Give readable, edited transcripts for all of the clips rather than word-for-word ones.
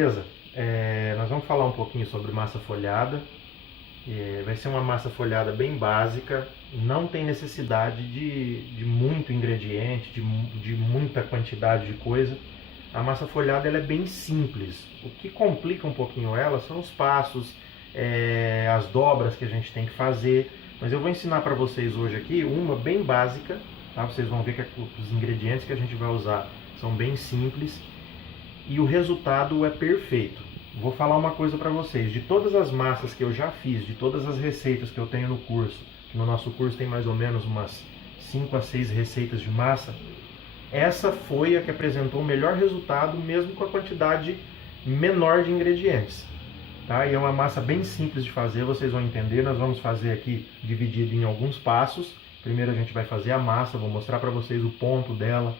beleza? Nós vamos falar um pouquinho sobre massa folhada. Vai ser uma massa folhada bem básica, não tem necessidade de muito ingrediente, de muita quantidade de coisa. A massa folhada ela é bem simples. O que complica um pouquinho ela são os passos, as dobras que a gente tem que fazer. Mas eu vou ensinar para vocês hoje aqui uma bem básica, tá? Vocês vão ver que os ingredientes que a gente vai usar são bem simples e o resultado é perfeito. Vou falar uma coisa para vocês, de todas as massas que eu já fiz, de todas as receitas que eu tenho no curso, que no nosso curso tem mais ou menos umas 5 a 6 receitas de massa, essa foi a que apresentou o melhor resultado, mesmo com a quantidade menor de ingredientes. Tá? E é uma massa bem simples de fazer, vocês vão entender. Nós vamos fazer aqui dividido em alguns passos. Primeiro a gente vai fazer a massa, vou mostrar para vocês o ponto dela,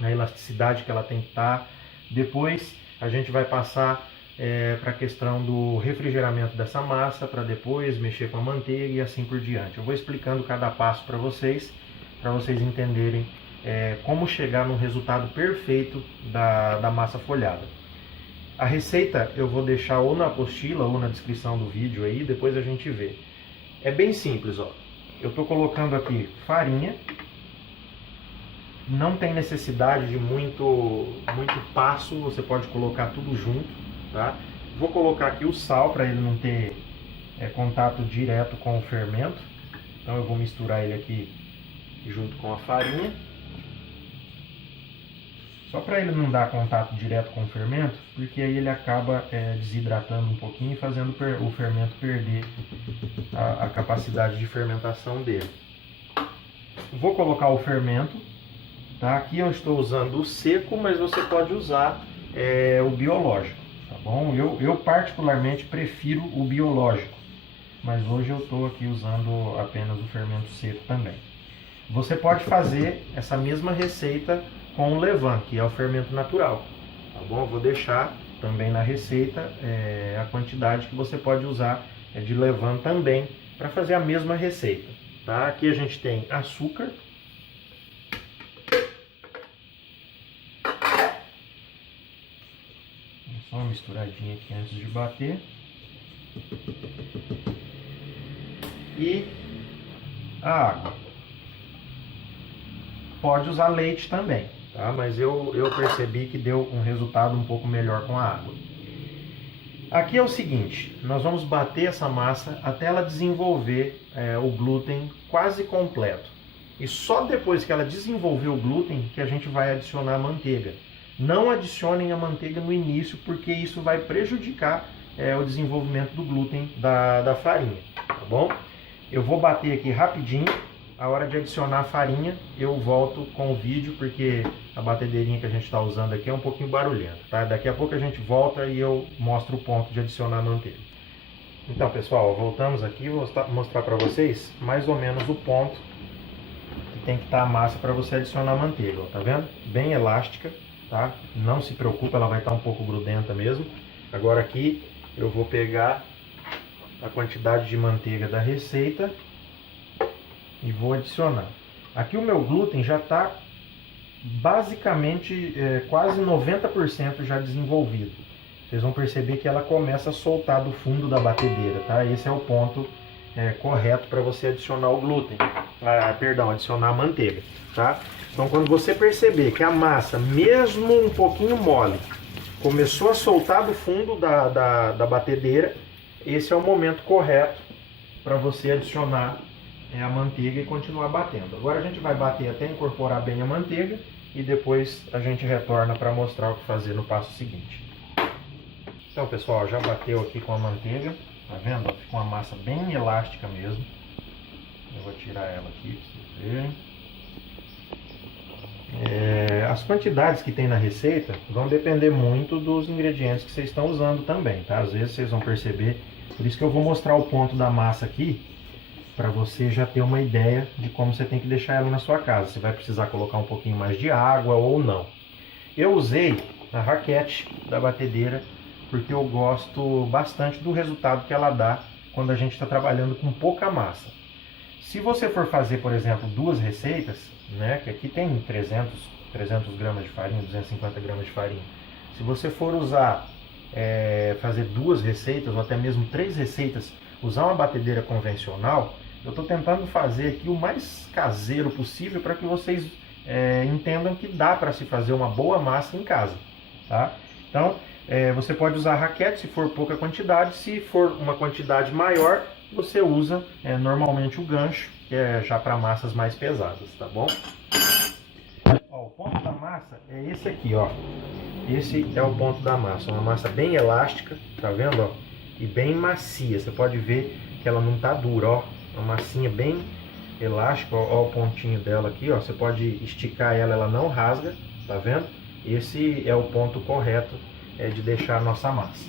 a elasticidade que ela tem que estar. Depois a gente vai passar para a questão do refrigeramento dessa massa, para depois mexer com a manteiga e assim por diante. Eu vou explicando cada passo para vocês entenderem como chegar no resultado perfeito da massa folhada. A receita eu vou deixar ou na apostila ou na descrição do vídeo aí, depois a gente vê. É bem simples, ó. Eu estou colocando aqui farinha, não tem necessidade de muito passo, você pode colocar tudo junto. Tá? Vou colocar aqui o sal para ele não ter contato direto com o fermento. Então eu vou misturar ele aqui junto com a farinha. Só para ele não dar contato direto com o fermento, porque aí ele acaba desidratando um pouquinho e fazendo o fermento perder a capacidade de fermentação dele. Vou colocar o fermento. Tá? Aqui eu estou usando o seco, mas você pode usar o biológico. Tá bom? Eu particularmente prefiro o biológico, mas hoje eu estou aqui usando apenas o fermento seco também. Você pode fazer essa mesma receita com o levain, que é o fermento natural. Tá bom? Eu vou deixar também na receita a quantidade que você pode usar de levain também para fazer a mesma receita. Tá? Aqui a gente tem açúcar. Só uma misturadinha aqui antes de bater. E a água. Pode usar leite também, tá? Mas eu percebi que deu um resultado um pouco melhor com a água. Aqui é o seguinte, nós vamos bater essa massa até ela desenvolver o glúten quase completo. E só depois que ela desenvolver o glúten que a gente vai adicionar a manteiga. Não adicionem a manteiga no início, porque isso vai prejudicar o desenvolvimento do glúten da farinha, tá bom? Eu vou bater aqui rapidinho. A hora de adicionar a farinha, eu volto com o vídeo, porque a batedeirinha que a gente está usando aqui é um pouquinho barulhenta, tá? Daqui a pouco a gente volta e eu mostro o ponto de adicionar a manteiga. Então, pessoal, voltamos aqui e vou mostrar para vocês mais ou menos o ponto que tem que estar a massa para você adicionar a manteiga, ó, tá vendo? Bem elástica. Tá? Não se preocupe, ela vai estar um pouco grudenta mesmo. Agora aqui eu vou pegar a quantidade de manteiga da receita e vou adicionar. Aqui o meu glúten já está basicamente quase 90% já desenvolvido. Vocês vão perceber que ela começa a soltar do fundo da batedeira, tá? Esse é o ponto correto para você adicionar o glúten. Adicionar a manteiga, tá? Então, quando você perceber que a massa, mesmo um pouquinho mole, começou a soltar do fundo da batedeira, esse é o momento correto para você adicionar a manteiga e continuar batendo. Agora a gente vai bater até incorporar bem a manteiga e depois a gente retorna para mostrar o que fazer no passo seguinte. Então, pessoal, já bateu aqui com a manteiga, tá vendo? Ficou uma massa bem elástica mesmo. Eu vou tirar ela aqui para vocês verem. As quantidades que tem na receita vão depender muito dos ingredientes que vocês estão usando também, tá? Às vezes vocês vão perceber, por isso que eu vou mostrar o ponto da massa aqui, para você já ter uma ideia de como você tem que deixar ela na sua casa. Você vai precisar colocar um pouquinho mais de água ou não. Eu usei a raquete da batedeira porque eu gosto bastante do resultado que ela dá quando a gente está trabalhando com pouca massa. Se você for fazer, por exemplo, 2 receitas, né, que aqui tem 300 gramas de farinha, 250 gramas de farinha. Se você for usar fazer 2 receitas ou até mesmo 3 receitas, usar uma batedeira convencional, eu estou tentando fazer aqui o mais caseiro possível para que vocês entendam que dá para se fazer uma boa massa em casa, tá? Então, você pode usar raquete se for pouca quantidade, se for uma quantidade maior, você usa normalmente o gancho, que é já para massas mais pesadas, tá bom? Ó, o ponto da massa é esse aqui, ó. Esse é o ponto da massa, uma massa bem elástica, tá vendo, ó? E bem macia, você pode ver que ela não tá dura, ó. Uma massinha bem elástica, ó o pontinho dela aqui, ó. Você pode esticar ela, ela não rasga, tá vendo? Esse é o ponto correto de deixar a nossa massa.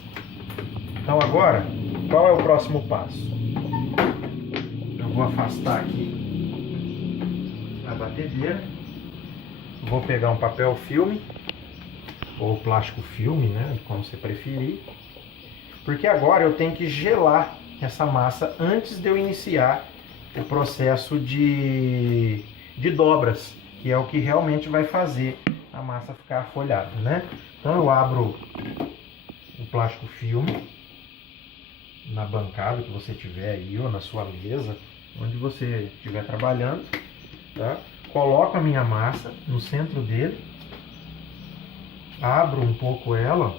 Então agora, qual é o próximo passo? Eu vou afastar aqui a batedeira, vou pegar um papel filme, ou plástico filme, né, como você preferir, porque agora eu tenho que gelar essa massa antes de eu iniciar o processo de dobras, que é o que realmente vai fazer a massa ficar folhada, né? Então eu abro o plástico filme na bancada que você tiver aí, ou na sua mesa, onde você estiver trabalhando, tá? Coloco a minha massa no centro dele, abro um pouco ela,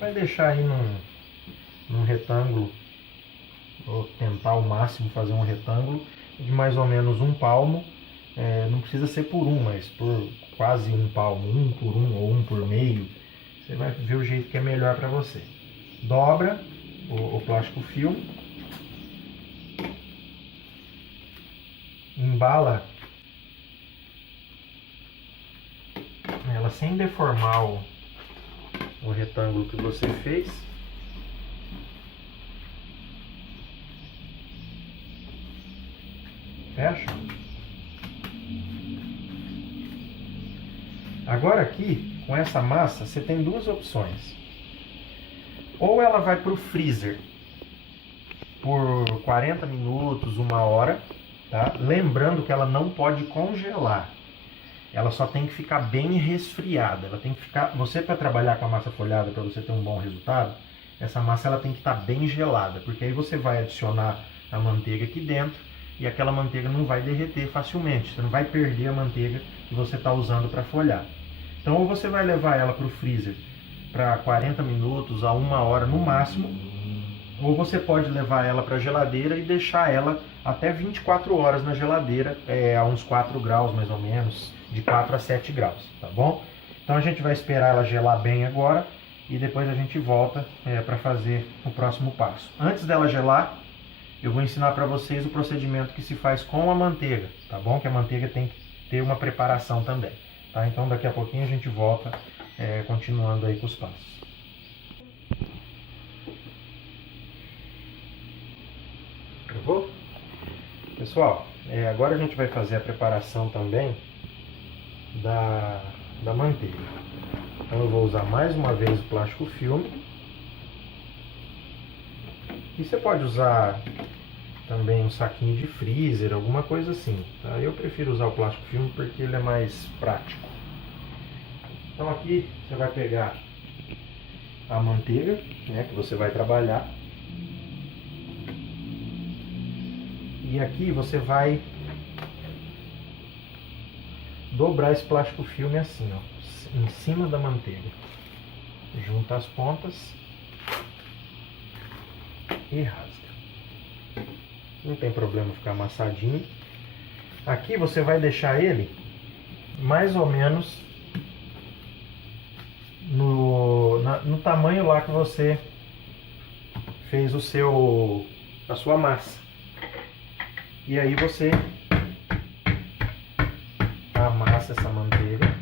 vai deixar aí num retângulo, vou tentar ao máximo fazer um retângulo de mais ou menos 1 palmo, não precisa ser por 1, mas por quase 1 palmo, 1 por 1 ou 1 por meio, você vai ver o jeito que é melhor para você. Dobra o plástico filme, embala ela sem deformar o retângulo que você fez. Fecha. Agora aqui, com essa massa, você tem 2 opções. Ou ela vai para o freezer por 40 minutos, 1 hora, tá? Lembrando que ela não pode congelar. Ela só tem que ficar bem resfriada. Ela tem que ficar, você para trabalhar com a massa folhada, para você ter um bom resultado, essa massa ela tem que estar bem gelada, porque aí você vai adicionar a manteiga aqui dentro e aquela manteiga não vai derreter facilmente. Você não vai perder a manteiga que você está usando para folhar. Então, ou você vai levar ela para o freezer para 40 minutos a 1 hora no máximo, ou você pode levar ela para a geladeira e deixar ela até 24 horas na geladeira, a uns 4 graus mais ou menos, de 4 a 7 graus, tá bom? Então a gente vai esperar ela gelar bem agora e depois a gente volta para fazer o próximo passo. Antes dela gelar, eu vou ensinar para vocês o procedimento que se faz com a manteiga, tá bom? Que a manteiga tem que ter uma preparação também, tá? Então daqui a pouquinho a gente volta continuando aí com os passos. Gravou? Pessoal, agora a gente vai fazer a preparação também da manteiga. Então eu vou usar mais uma vez o plástico filme. E você pode usar também um saquinho de freezer, alguma coisa assim, tá? Eu prefiro usar o plástico filme porque ele é mais prático. Então aqui você vai pegar a manteiga, né, que você vai trabalhar. E aqui você vai dobrar esse plástico filme assim, ó, em cima da manteiga. Junta as pontas e rasga. Não tem problema ficar amassadinho. Aqui você vai deixar ele mais ou menos no tamanho lá que você fez a sua massa. E aí você amassa essa manteiga.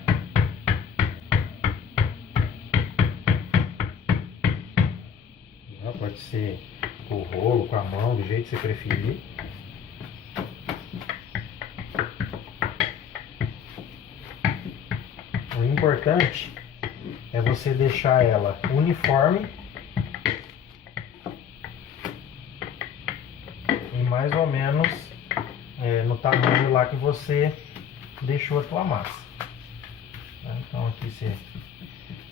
Pode ser com o rolo, com a mão, do jeito que você preferir. O importante é você deixar ela uniforme e mais ou menos no tamanho lá que você deixou a tua massa. Então aqui você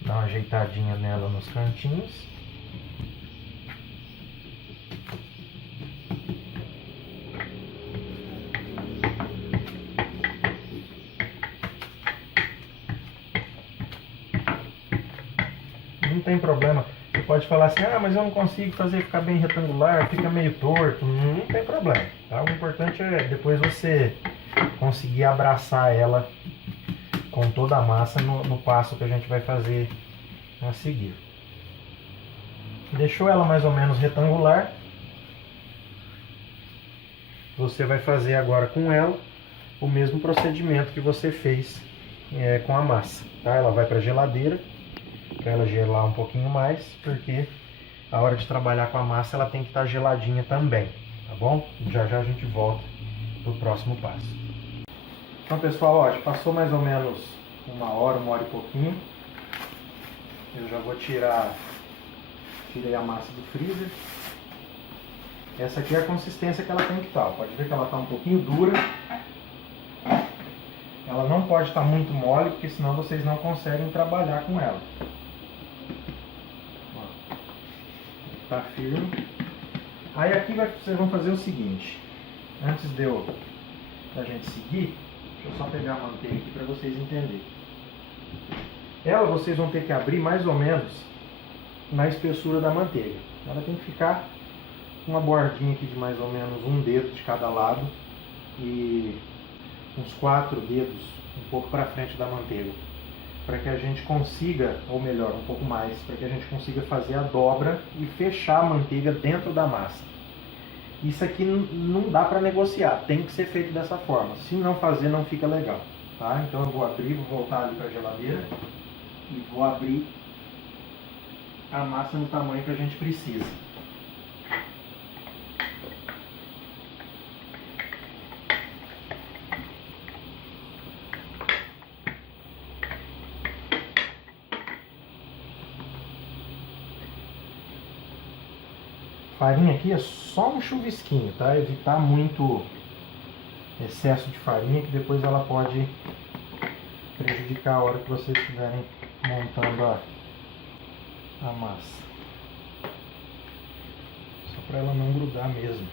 dá uma ajeitadinha nela nos cantinhos. Não tem problema. Você pode falar assim, ah, mas eu não consigo fazer ficar bem retangular, fica meio torto. Não tem problema, tá? O importante é depois você conseguir abraçar ela com toda a massa no passo que a gente vai fazer a seguir. Deixou ela mais ou menos retangular. Você vai fazer agora com ela o mesmo procedimento que você fez com a massa, tá? Ela vai para a geladeira, para ela gelar um pouquinho mais, porque a hora de trabalhar com a massa ela tem que estar geladinha também, tá bom? Já já a gente volta para o próximo passo. Então pessoal, ó, já passou mais ou menos uma hora e pouquinho. Eu já vou tirei a massa do freezer. Essa aqui é a consistência que ela tem que estar. Pode ver que ela está um pouquinho dura. Ela não pode estar muito mole, porque senão vocês não conseguem trabalhar com ela. Está firme. Aí aqui vocês vão fazer o seguinte. Antes da gente seguir, deixa eu só pegar a manteiga aqui para vocês entenderem. Ela vocês vão ter que abrir mais ou menos na espessura da manteiga. Ela tem que ficar com uma bordinha aqui de mais ou menos um dedo de cada lado e uns 4 dedos um pouco para frente da manteiga, para que a gente consiga, ou melhor, um pouco mais, para que a gente consiga fazer a dobra e fechar a manteiga dentro da massa. Isso aqui não dá para negociar, tem que ser feito dessa forma. Se não fazer, não fica legal, tá? Então eu vou abrir, vou voltar ali para a geladeira e vou abrir a massa no tamanho que a gente precisa. Farinha aqui é só um chuvisquinho, tá? Evitar muito excesso de farinha, que depois ela pode prejudicar a hora que vocês estiverem montando a massa. Só para ela não grudar mesmo.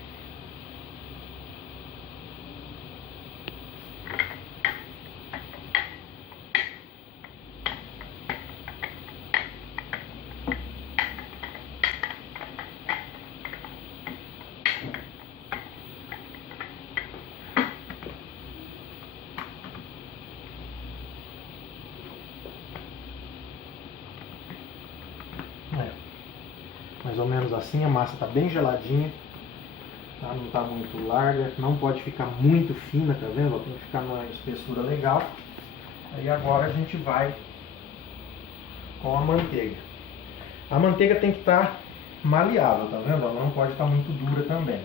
Mais ou menos assim, a massa está bem geladinha, tá? Não está muito larga, não pode ficar muito fina, tá vendo? Tem que ficar numa espessura legal. Aí agora a gente vai com a manteiga. A manteiga tem que estar maleável, tá vendo? Ela não pode estar muito dura também.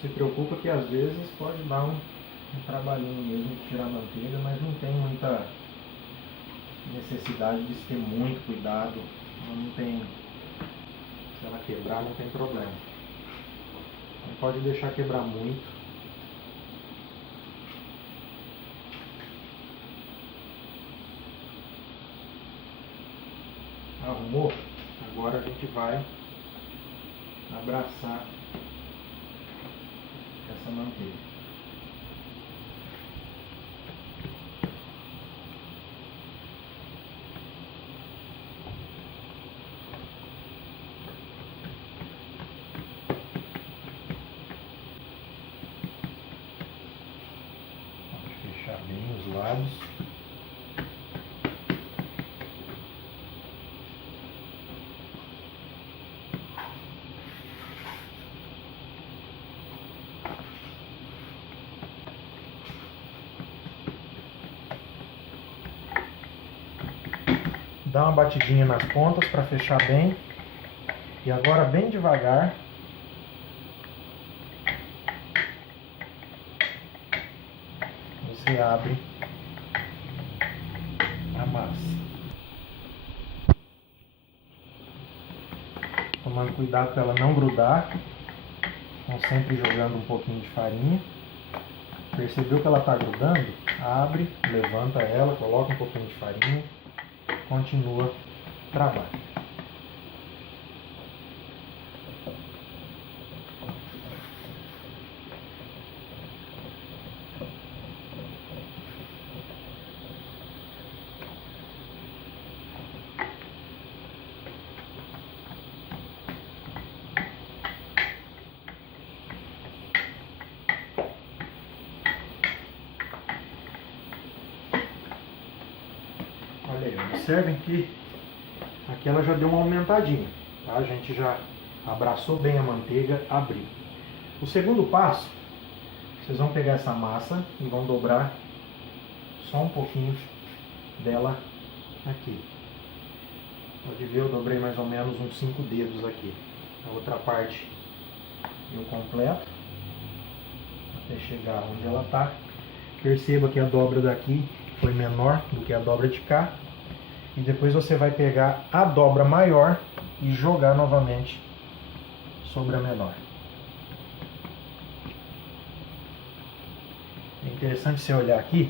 Se preocupa que às vezes pode dar um trabalhinho mesmo de tirar a manteiga, mas não tem muita necessidade de ter muito cuidado. Não tem, se ela quebrar não tem problema. Não pode deixar quebrar muito. Arrumou? Agora a gente vai abraçar essa manteiga. bem os lados. Dá uma batidinha nas pontas para fechar bem. E agora bem devagar. Você abre a massa. Tomando cuidado para ela não grudar. Então sempre jogando um pouquinho de farinha. Percebeu que ela está grudando? Abre, levanta ela, coloca um pouquinho de farinha. Continua o trabalho. Olha aí, observem que aqui ela já deu uma aumentadinha, tá? A gente já abraçou bem a manteiga, abriu. O segundo passo, vocês vão pegar essa massa e vão dobrar só um pouquinho dela aqui. Pode ver, eu dobrei mais ou menos uns 5 dedos aqui. A outra parte eu completo até chegar onde ela está. Perceba que a dobra daqui foi menor do que a dobra de cá. E depois você vai pegar a dobra maior e jogar novamente sobre a menor. É interessante você olhar aqui.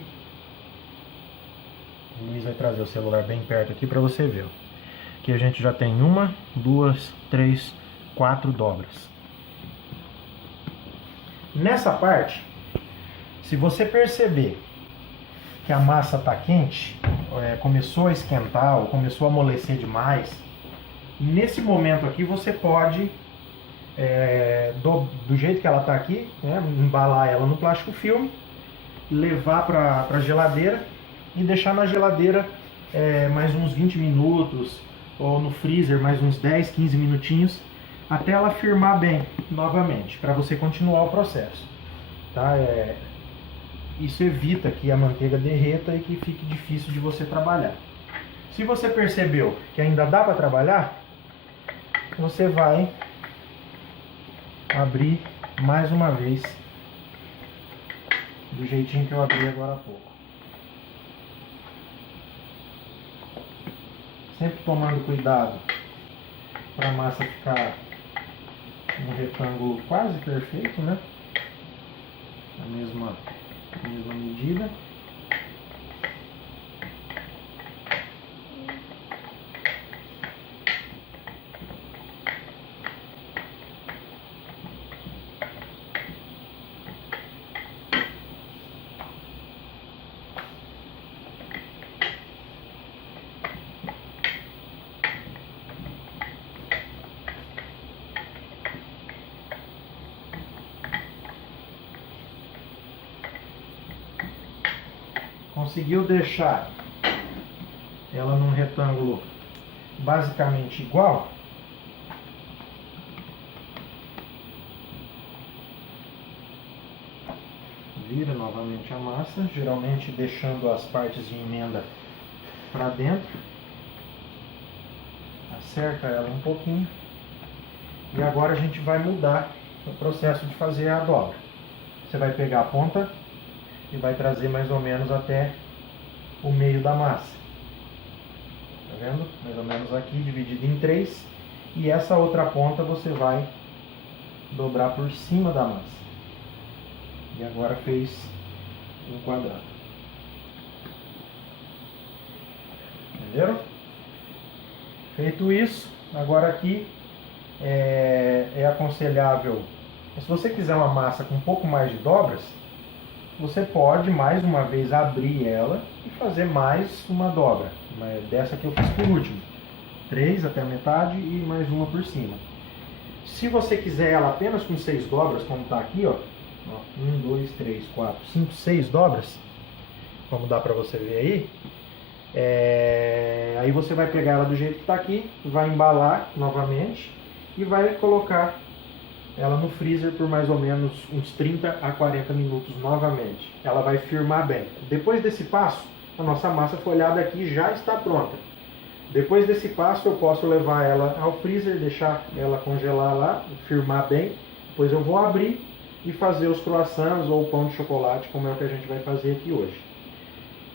O Luiz vai trazer o celular bem perto aqui para você ver. Aqui a gente já tem 1, 2, 3, 4 dobras. Nessa parte, se você perceber que a massa está quente, começou a esquentar ou começou a amolecer demais, nesse momento aqui você pode, do jeito que ela está aqui, né, embalar ela no plástico filme, levar para a geladeira e deixar na geladeira mais uns 20 minutos, ou no freezer mais uns 10, 15 minutinhos, até ela firmar bem novamente, para você continuar o processo. Tá? Isso evita que a manteiga derreta e que fique difícil de você trabalhar. Se você percebeu que ainda dá para trabalhar, você vai abrir mais uma vez do jeitinho que eu abri agora há pouco. Sempre tomando cuidado para a massa ficar um retângulo quase perfeito, né? A mesma medida. Conseguiu deixar ela num retângulo basicamente igual? Vira novamente a massa, geralmente deixando as partes de emenda para dentro. Acerta ela um pouquinho. E agora a gente vai mudar o processo de fazer a dobra. Você vai pegar a ponta e vai trazer mais ou menos até o meio da massa. Tá vendo? Mais ou menos aqui, dividido em 3. E essa outra ponta você vai dobrar por cima da massa. E agora fez um quadrado. Entenderam? Feito isso, agora aqui é aconselhável, se você quiser uma massa com um pouco mais de dobras, você pode mais uma vez abrir ela e fazer mais uma dobra. Dessa aqui eu fiz por último. 3 até a metade e mais uma por cima. Se você quiser ela apenas com 6 dobras, como está aqui, ó, 1, 2, 3, 4, 5, 6 dobras, como dá para você ver aí. Aí você vai pegar ela do jeito que está aqui, vai embalar novamente e vai colocar ela no freezer por mais ou menos uns 30 a 40 minutos novamente. Ela vai firmar bem. Depois desse passo, a nossa massa folhada aqui já está pronta. Depois desse passo eu posso levar ela ao freezer, deixar ela congelar lá, firmar bem. Depois eu vou abrir e fazer os croissants ou pão de chocolate, como é o que a gente vai fazer aqui hoje.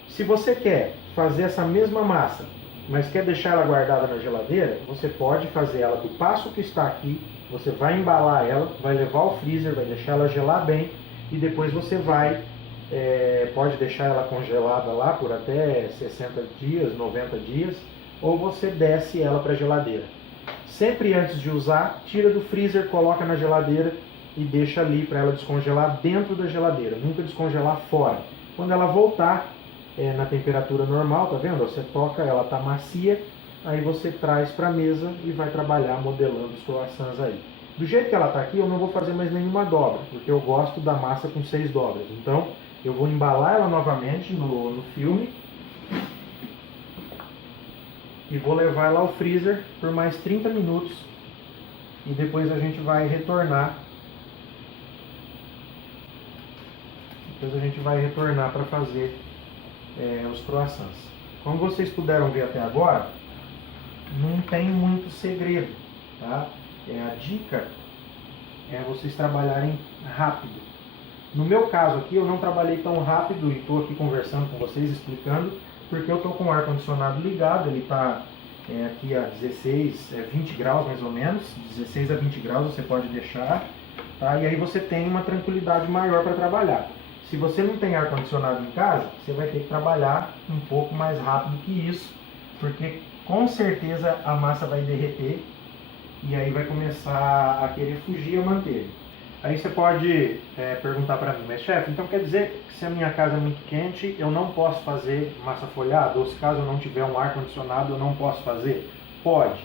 Se você quer fazer essa mesma massa, mas quer deixar ela guardada na geladeira, você pode fazer ela do passo que está aqui, você vai embalar ela, vai levar ao freezer, vai deixar ela gelar bem e depois você pode deixar ela congelada lá por até 60 dias, 90 dias, ou você desce ela para a geladeira. Sempre antes de usar, tira do freezer, coloca na geladeira e deixa ali para ela descongelar dentro da geladeira, nunca descongelar fora. Quando ela voltar na temperatura normal, tá vendo? Você toca, ela tá macia, aí você traz para a mesa e vai trabalhar modelando os croissants aí. Do jeito que ela tá aqui, eu não vou fazer mais nenhuma dobra, porque eu gosto da massa com 6 dobras. Então, eu vou embalar ela novamente no filme e vou levar ela ao freezer por mais 30 minutos e depois a gente vai retornar. Para fazer os croissants. Como vocês puderam ver até agora, não tem muito segredo, tá? A dica é vocês trabalharem rápido. No meu caso aqui, eu não trabalhei tão rápido e estou aqui conversando com vocês, explicando, porque eu estou com o ar-condicionado ligado, ele está aqui a 20 graus mais ou menos, 16 a 20 graus você pode deixar, tá? E aí você tem uma tranquilidade maior para trabalhar. Se você não tem ar-condicionado em casa, você vai ter que trabalhar um pouco mais rápido que isso, porque com certeza a massa vai derreter e aí vai começar a querer fugir a manteiga. Aí você pode perguntar para mim, mas chefe, então quer dizer que se a minha casa é muito quente, eu não posso fazer massa folhada? Ou se caso eu não tiver um ar-condicionado, eu não posso fazer? Pode.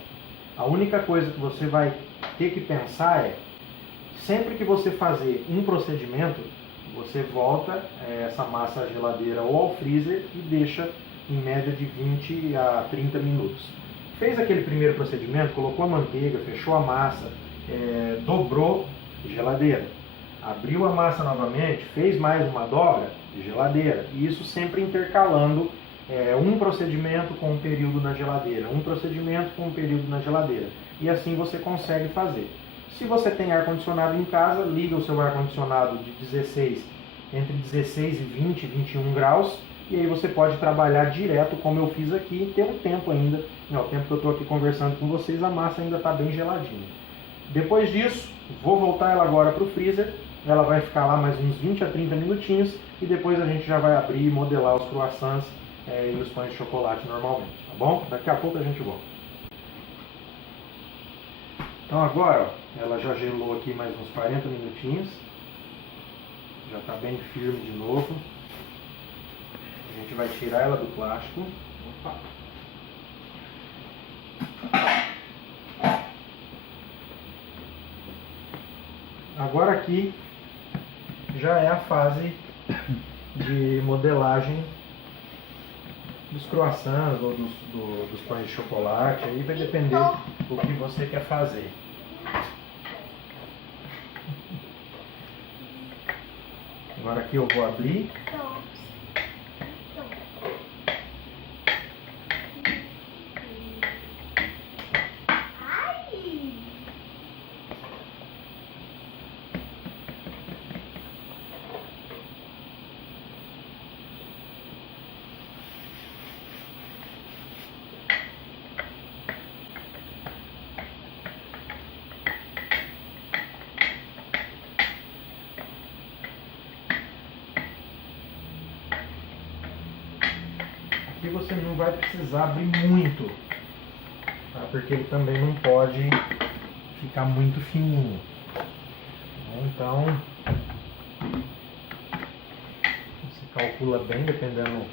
A única coisa que você vai ter que pensar sempre que você fazer um procedimento, você volta essa massa à geladeira ou ao freezer e deixa em média de 20 a 30 minutos. Fez aquele primeiro procedimento, colocou a manteiga, fechou a massa, dobrou, geladeira. Abriu a massa novamente, fez mais uma dobra, geladeira. E isso sempre intercalando um procedimento com um período na geladeira, um procedimento com um período na geladeira. E assim você consegue fazer. Se você tem ar-condicionado em casa, liga o seu ar-condicionado de entre 16 e 20, 21 graus, e aí você pode trabalhar direto como eu fiz aqui, e ter um tempo ainda, o tempo que eu estou aqui conversando com vocês, a massa ainda está bem geladinha. Depois disso, vou voltar ela agora para o freezer, ela vai ficar lá mais uns 20 a 30 minutinhos, e depois a gente já vai abrir e modelar os croissants e os pães de chocolate normalmente, tá bom? Daqui a pouco a gente volta. Então agora, ela já gelou aqui mais uns 40 minutinhos. Já está bem firme de novo. A gente vai tirar ela do plástico. Opa. Agora aqui já é a fase de modelagem dos croissants ou dos pães de chocolate. Aí vai depender do que você quer fazer. Agora aqui eu vou abrir. Aqui você não vai precisar abrir muito, tá? Porque ele também não pode ficar muito fininho. Então, você calcula bem, dependendo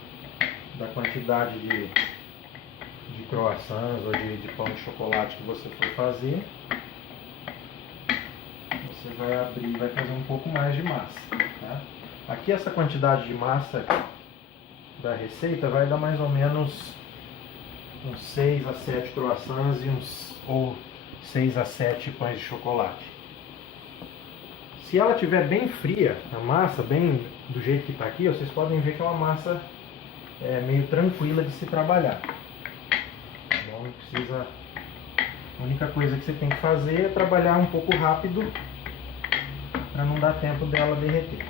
da quantidade de croissants ou de pão de chocolate que você for fazer. Você vai abrir e vai fazer um pouco mais de massa, tá? Aqui essa quantidade de massa da receita vai dar mais ou menos uns 6 a 7 croissants ou 6 a 7 pães de chocolate. Se ela estiver bem fria, a massa, bem do jeito que está aqui, vocês podem ver que é uma massa meio tranquila de se trabalhar. Não precisa... A única coisa que você tem que fazer é trabalhar um pouco rápido para não dar tempo dela derreter.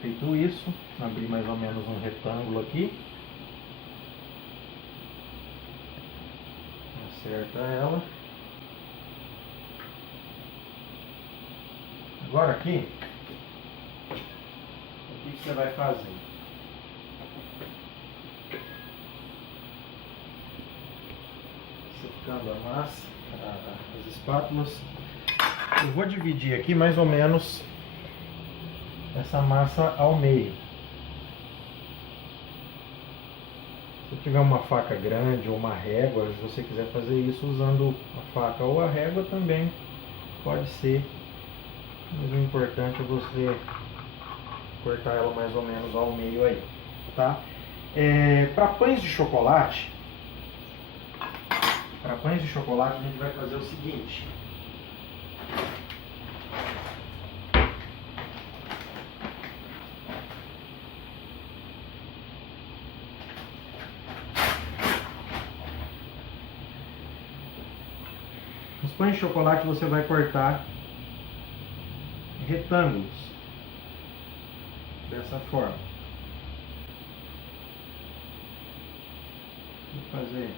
Feito isso, abri mais ou menos um retângulo aqui, acerta ela. Agora aqui, o que você vai fazer? Secando a massa, as espátulas. Eu vou dividir aqui mais ou menos essa massa ao meio. Se tiver uma faca grande ou uma régua, se você quiser fazer isso usando a faca ou a régua também pode ser, mas o importante é você cortar ela mais ou menos ao meio aí, tá? Para pães de chocolate, a gente vai fazer o seguinte. Os pães de chocolate você vai cortar em retângulos, dessa forma. Vou fazer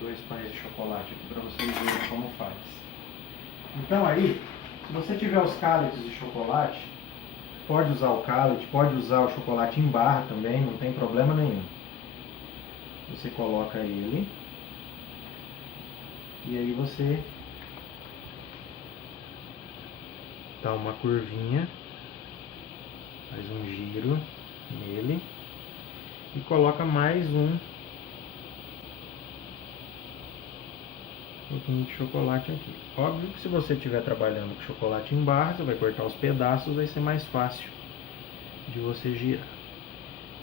2 pães de chocolate aqui para vocês verem como faz. Então aí, se você tiver os cálices de chocolate, pode usar o cálice, pode usar o chocolate em barra também, não tem problema nenhum. Você coloca ele. E aí você dá uma curvinha, faz um giro nele e coloca mais um pouquinho de chocolate aqui. Óbvio que se você estiver trabalhando com chocolate em barra, você vai cortar os pedaços, vai ser mais fácil de você girar.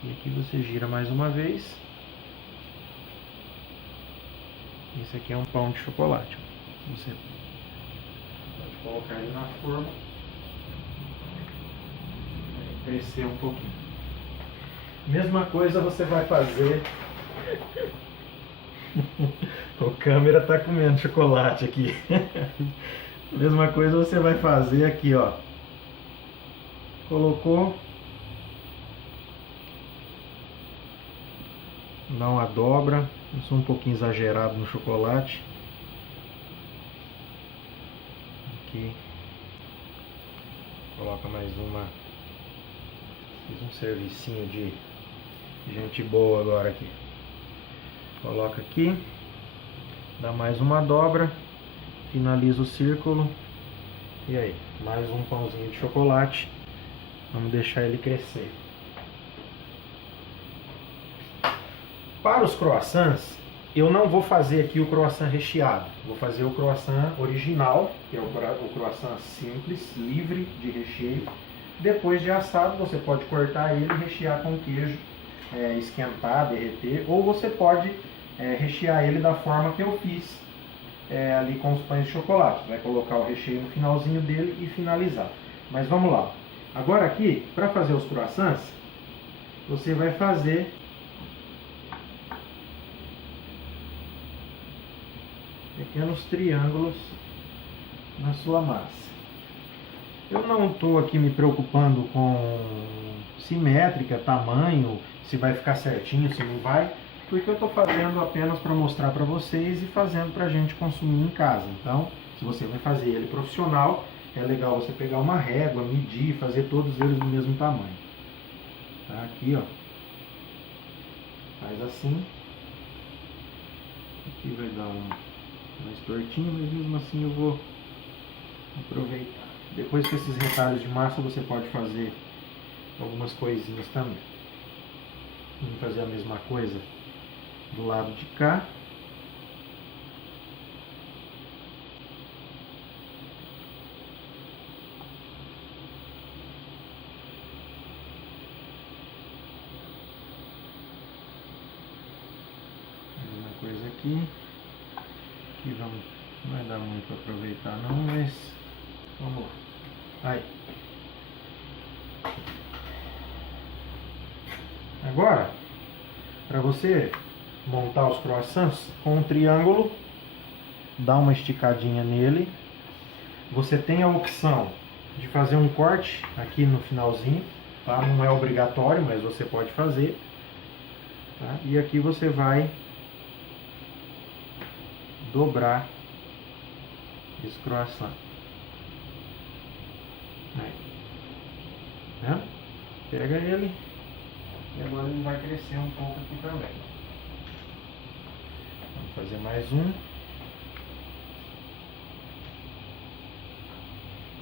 E aqui você gira mais uma vez. Esse aqui é um pão de chocolate. Você pode colocar ele na forma, crescer um pouquinho. Mesma coisa você vai fazer. O câmera tá comendo chocolate aqui. Mesma coisa você vai fazer aqui, ó. Colocou. Dá uma dobra. Eu sou um pouquinho exagerado no chocolate. Aqui. Coloca mais uma. Fiz um servicinho de gente boa agora aqui. Coloca aqui. Dá mais uma dobra. Finaliza o círculo. E aí, mais um pãozinho de chocolate. Vamos deixar ele crescer. Para os croissants, eu não vou fazer aqui o croissant recheado. Vou fazer o croissant original, que é o croissant simples, livre de recheio. Depois de assado, você pode cortar ele e rechear com queijo, esquentar, derreter. Ou você pode rechear ele da forma que eu fiz ali com os pães de chocolate. Vai colocar o recheio no finalzinho dele e finalizar. Mas vamos lá. Agora aqui, para fazer os croissants, você vai fazer pequenos triângulos na sua massa. Eu não estou aqui me preocupando com simétrica, tamanho, se vai ficar certinho, se não vai, porque eu estou fazendo apenas para mostrar para vocês e fazendo para a gente consumir em casa. Então, se você vai fazer ele profissional, é legal você pegar uma régua, medir, fazer todos eles do mesmo tamanho. Tá? Aqui, ó. Faz assim. Aqui vai dar mais tortinho, mas mesmo assim eu vou aproveitar. Depois com esses retalhos de massa você pode fazer algumas coisinhas também. Vamos fazer a mesma coisa do lado de cá. aqui. Aqui vamos, não vai dar muito para aproveitar não, mas vamos lá. Aí. Agora, para você montar os croissants com um triângulo, dá uma esticadinha nele. Você tem a opção de fazer um corte aqui no finalzinho, tá? Não é obrigatório, mas você pode fazer. Tá? E aqui você vai dobrar esse croissant. Aí. Tá? Pega ele e agora ele vai crescer um pouco aqui também. Vamos fazer mais um.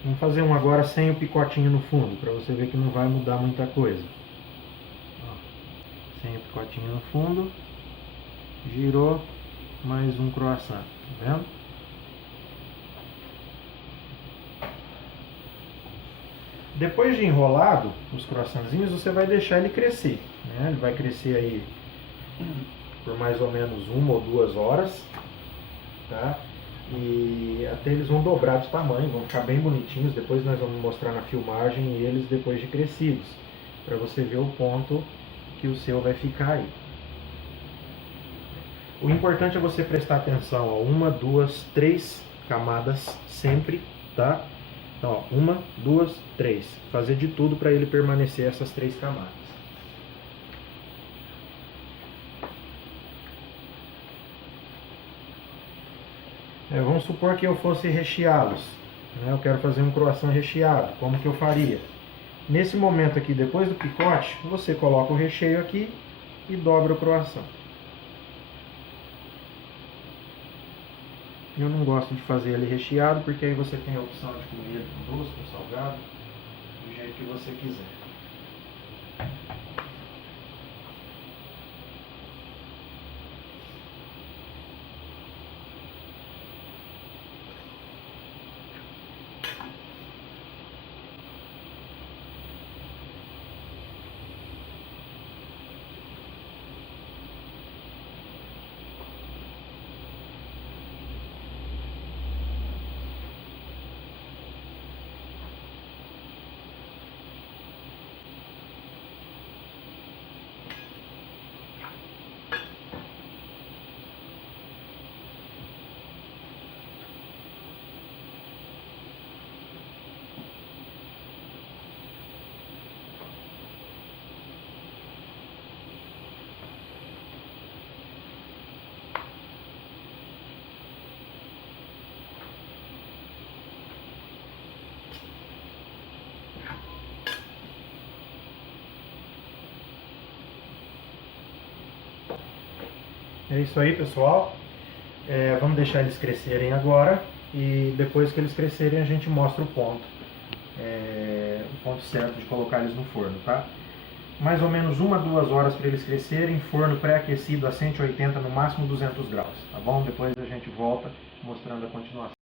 Vamos fazer um agora sem o picotinho no fundo, para você ver que não vai mudar muita coisa. Ó, sem o picotinho no fundo, girou, mais um croissant, tá vendo? Depois de enrolado os croissantzinhos, você vai deixar ele crescer, né? Ele vai crescer aí por mais ou menos 1 ou 2 horas, tá? E até eles vão dobrar de tamanho, vão ficar bem bonitinhos. Depois nós vamos mostrar na filmagem eles depois de crescidos, para você ver o ponto que o seu vai ficar aí. O importante é você prestar atenção, ó, 1, 2, 3 camadas sempre, tá? Então, ó, 1, 2, 3. Fazer de tudo para ele permanecer essas 3 camadas. Vamos supor que eu fosse recheá-los, né? Eu quero fazer um croissant recheado. Como que eu faria? Nesse momento aqui, depois do picote, você coloca o recheio aqui e dobra o croissant. Eu não gosto de fazer ele recheado, porque aí você tem a opção de comer ele com doce, com salgado, do jeito que você quiser. É isso aí, pessoal. Vamos deixar eles crescerem agora e depois que eles crescerem a gente mostra o ponto certo de colocar eles no forno, tá? Mais ou menos 1 a 2 horas para eles crescerem, forno pré-aquecido a 180, no máximo 200 graus, tá bom? Depois a gente volta mostrando a continuação.